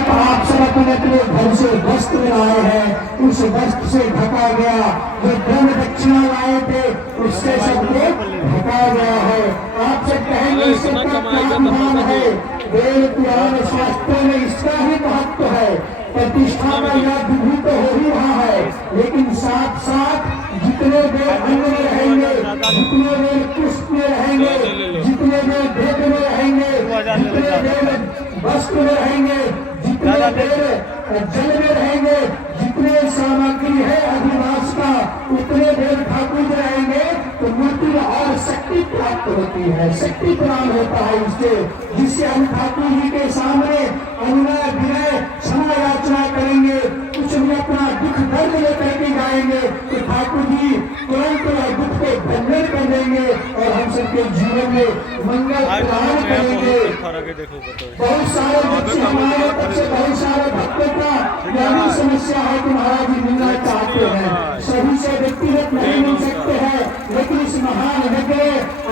जब आप सब अपने अपने घर से वस्त्र लाए हैं, उस वस्त्र से ढका गया, जो धर्म दक्षिणा लाए थे उससे सबको ढका गया है। आप सब कहेंगे इससे क्या महान है? वेद पुराण शास्त्रों में इसका ही महत्व है। प्रतिष्ठा का यज्ञ भी तो हो ही रहा है, लेकिन साथ साथ जितने देर अन्न में रहेंगे, जितने देर पुष्प में रहेंगे, जितने देर भेद में रहेंगे, जितने देर वस्त्र में रहेंगे, जितने देर जल में रहेंगे, जितने सामग्री है अधिवास का, उतने देर ठाकुर में रहेंगे तो मूर्ति में और शक्ति प्राप्त होती है, शक्ति प्रदान होता है उससे, जिससे हम ठाकुर जी के सामने अनुनय विनय क्षमा याचना करेंगे। कुछ भी अपना दुख दर्द लेकर के जाएंगे तो ठाकुर जी तुरंत दुख को भंजन कर देंगे और हम सबके जीवन में मंगल प्रदान करेंगे। बहुत सारे बच्चे हमारे बच्चे, बहुत सारे भक्तों का यही समस्या है कि महाराज जी मिलना चाहते हैं, सभी से व्यक्तिगत नहीं मिल सकते हैं, लेकिन इस महान यज्ञ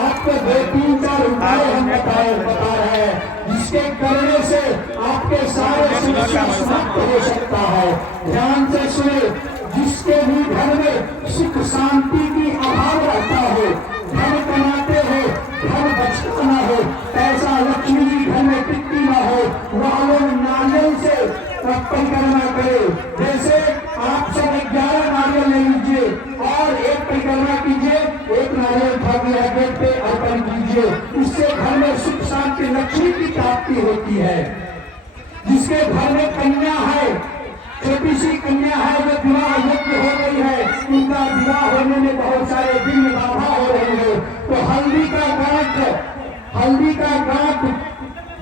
आपको 2-3-4 उपाय हम बता रहे हैं, जिसके करने से आपके सारे समस्या समाप्त हो सकता है। ध्यान से सुने, जिसके भी घर में सुख शांति की अभाव रहता हो, धन कमाते हो, धन बचता न हो, पैसा लक्ष्मी जी घर में टिकती न हो, वह लोग नारियल से परिक्रमा करे। जैसे आप सब 11 नारियल ले लीजिए और एक परिक्रमा कीजिए, एक नारियल ठाकुर गेट पे अर्पण कीजिए, उससे घर में सुख शांति लक्ष्मी की प्राप्ति होती है। जिसके घर में कन्या है, छोटी सी कन्या है जो विवाह योग्य हो गई है, उनका विवाह होने में बहुत सारे दिन बाधा हो रहे हैं, तो हल्दी का गांठ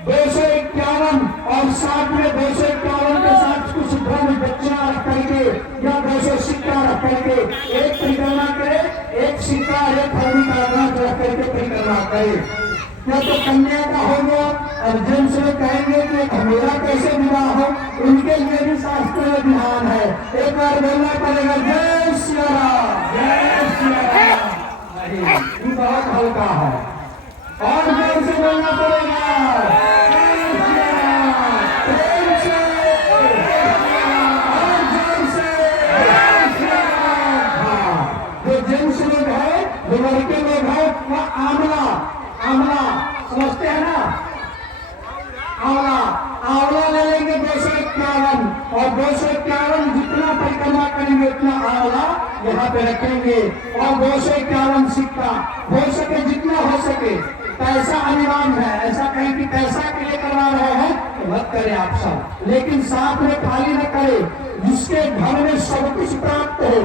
251 और साथ में 251 के साथ कुछ धन दक्षिणा रख करके या 200 सिक्का रख करके एक परिक्रमा करे, एक सिक्का एक हल्दी का गांठ रख करके परिक्रमा करे। या तो कन्या का हो गया, और जेंट्स लोग कहेंगे कि मेरा कैसे विवाह हो, उनके लिए भी शास्त्र में विधान है। एक बार बोलना पड़ेगा जय श्री राम, जय श्री राम। ये बहुत हल्का है, और जोर से बोलना पड़ेगा जय श्री राम, प्रेम से और जोर से जय श्री राम। हाँ, जो जेंट्स लोग है, जो लड़के लोग है, वह आंवला समझते हैं ना, आंवला ले लेंगे 251 और 251 जितना परिक्रमा करेंगे उतना आंवला यहाँ पे रखेंगे और 251 सिक्का, हो सके जितना हो सके। पैसा अनिवार्य है, ऐसा कहीं कि पैसा के लिए करवा रहे हैं तो मत करें आप सब, लेकिन साथ में खाली न करें। जिसके घर में सब कुछ प्राप्त हो,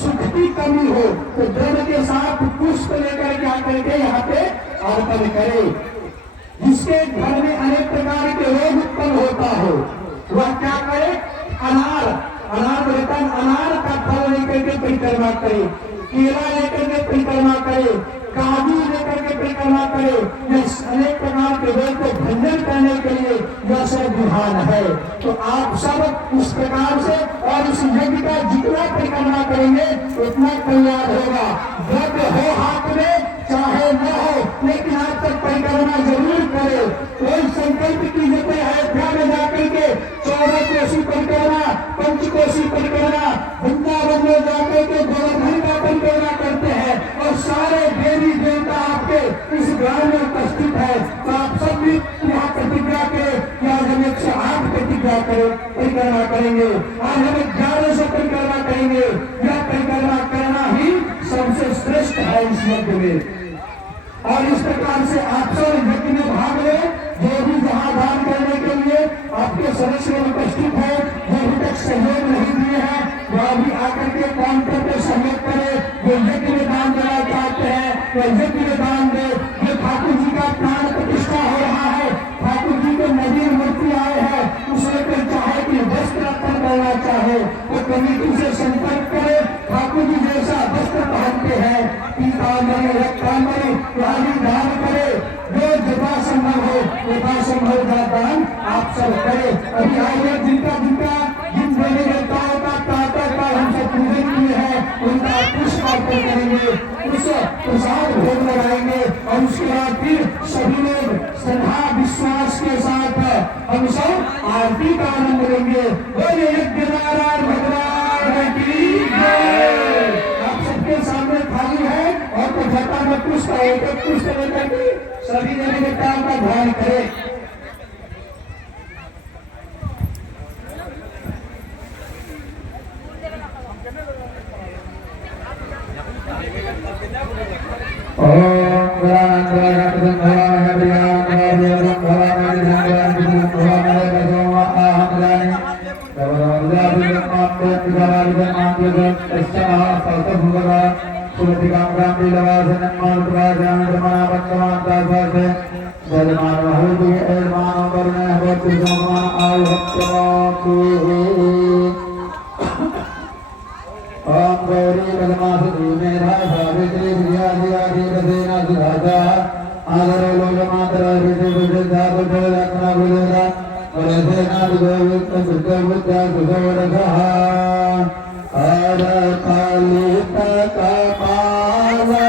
सुख की कमी हो, तो द्रव्य के साथ पुष्प लेकर के आकर के यहाँ पे अर्पण करे। जिसके घर में अनेक प्रकार के रोग उत्पन्न होता हो, वह क्या करे? अनार का फल लेकर के परिक्रमा करे, केला लेकर के परिक्रमा करे, काजू लेकर के परिक्रमा करे। अनेक प्रकार के रोग को भंजन करने के लिए यह सब विधान है। तो आप सब उस प्रकार से और इस यज्ञ का जितना परिक्रमा करेंगे उतना कल्याण होगा। द्रव्य हो हाथ में चाहे न हो, लेकिन आप तक परिक्रमा जरूर करे। कोई संकल्प की जैसे अयोध्या में जाकर के 14 कोसी परिक्रमा, पंचकोसी परिक्रमा, वृंदावन में जाकर के गोवर्धन का परिक्रमा करते हैं और सारे देवी देवता आपके इस ग्राम में उपस्थित है। तो आप सब भी यहाँ प्रतिज्ञा करें, यहाँ हम 108 प्रतिज्ञा परिक्रमा करेंगे, आज हम 1100 परिक्रमा करेंगे। यह परिक्रमा करना ही सबसे श्रेष्ठ है इस यज्ञ में। और इस प्रकार से आप सब यज्ञ में भाग ले, जो भी जहाँ दान करने के लिए आपके सदस्य उपस्थित है, जो अभी तक सहयोग नहीं दिए हैं, वह भी आकर के काउंटर पे सहयोग करे। जो यज्ञ में दान देना चाहते हैं वह यज्ञ में दान दे। जो ठाकुर जी का प्राण प्रतिष्ठा हो रहा है, ठाकुर जी के नवीन मूर्ति आए हैं, उसमें कोई चाहे कि वस्त्र अर्पण करना चाहे तो कमेटी से संपर्क करे। ठाकुर जी जैसा वस्त्र पहनते हैं, पीताम्बरी रक्ताम्बरी, वह भी दान करे। जो जितना संभव हो उतना संभव का दान आप सब करें। अभी आइए जिन देवी देवताओं का प्रातः हम सब पूजन किए हैं, उनका पुष्प अर्पण करेंगे, उस प्रसाद भोग लगाएंगे और उसके बाद फिर सभी लोग श्रद्धा विश्वास के साथ हम सब आरती का आनंद लेंगे। बोले यज्ञ नारायण भगवान की जय। आप सबके सामने थाली है और तो झटा में पुष्प एक एक पुष्प लेकर के सभी जने के काम का ध्यान करें। ओम गौरी पद्मासु मेधा सावित्री प्रियादियादि प्रसेना सुधाता आदर लोकमात्र विधि विद्या बुद्ध लक्षण बुद्धा वरसेना विद्युत बुद्ध बुद्ध सुधोरसः आद कालित कपाला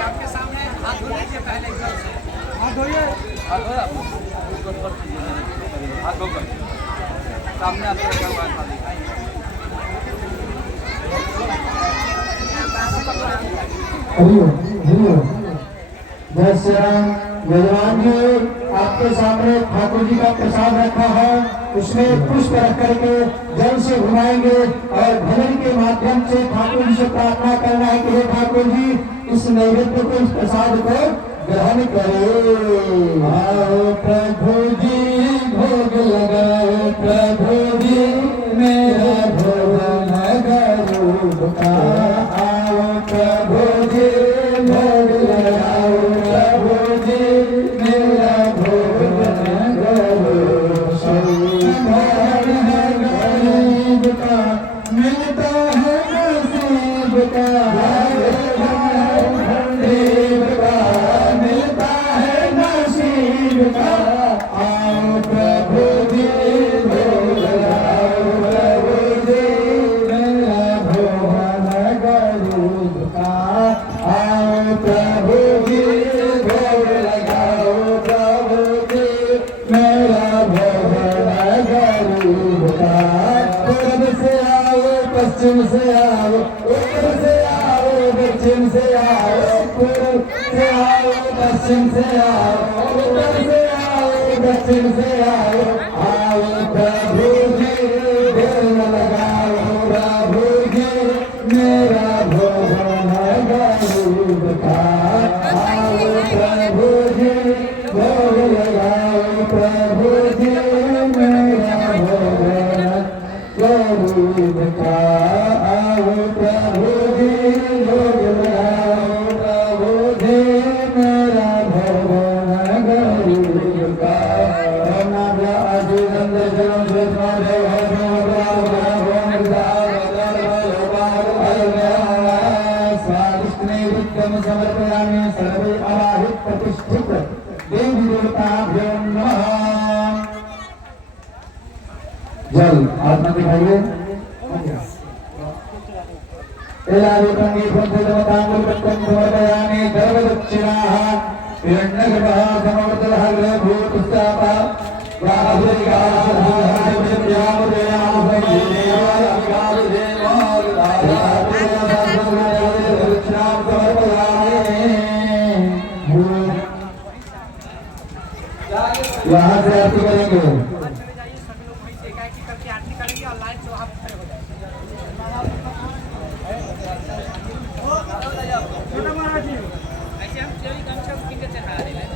आपके सामने हाथ धो लीजिए पहले हाथ धोइए हाथ धोकर सामने आते जय श्री राम। यजमान जी आपके सामने ठाकुर जी का प्रसाद रखा है, उसमें पुष्प रख करके जल से घुमाएंगे और भजन के माध्यम से ठाकुर जी से प्रार्थना करना है कि हे ठाकुर जी इस नैवेद्य को, इस प्रसाद को ग्रहण करे। आओ प्रभु जी भोग लगाओ, प्रभु जी मेरा भोग लगाओ, आओ प्रभु जी भोग लगाओ, प्रभु जी मेरा भोग लगाओ। गरीब का पश्चिम से आओ, पूर्व से आओ, पश्चिम से आओ, उत्तर से आओ, दक्षिण से आओ, आओ प्रभु जी दिल लगाओ, प्रभु जी मेरा भोजन गरीब का, आओ प्रभु जी भोग लगाओ, प्रभु जी मेरा भोजन गरीब का, आओ प्रभु जी भोग लगाओ, प्रभु जी मेरा भोजन गरीब का। समर्पयामि सर्वे अवाहित प्रतिष्ठित देवी देवताभ्यो नमः। जल आत्मा दिखाइए। एलारूपंगी फुंसितमतांगुलपट्टं समर्पयामि सर्वदक्षिणाः हिरण्यगर्भः समवर्तः भूतस्तापः यहाँ से आरती करेंगे। चले जाइए सभी लोग वहीं से एकाएकी करके आरती करेंगे और लाइन से वहाँ खड़े हो जाएंगे। ऐसे हम चोरी गमछा बुकिंग के चढ़ा रहे हैं।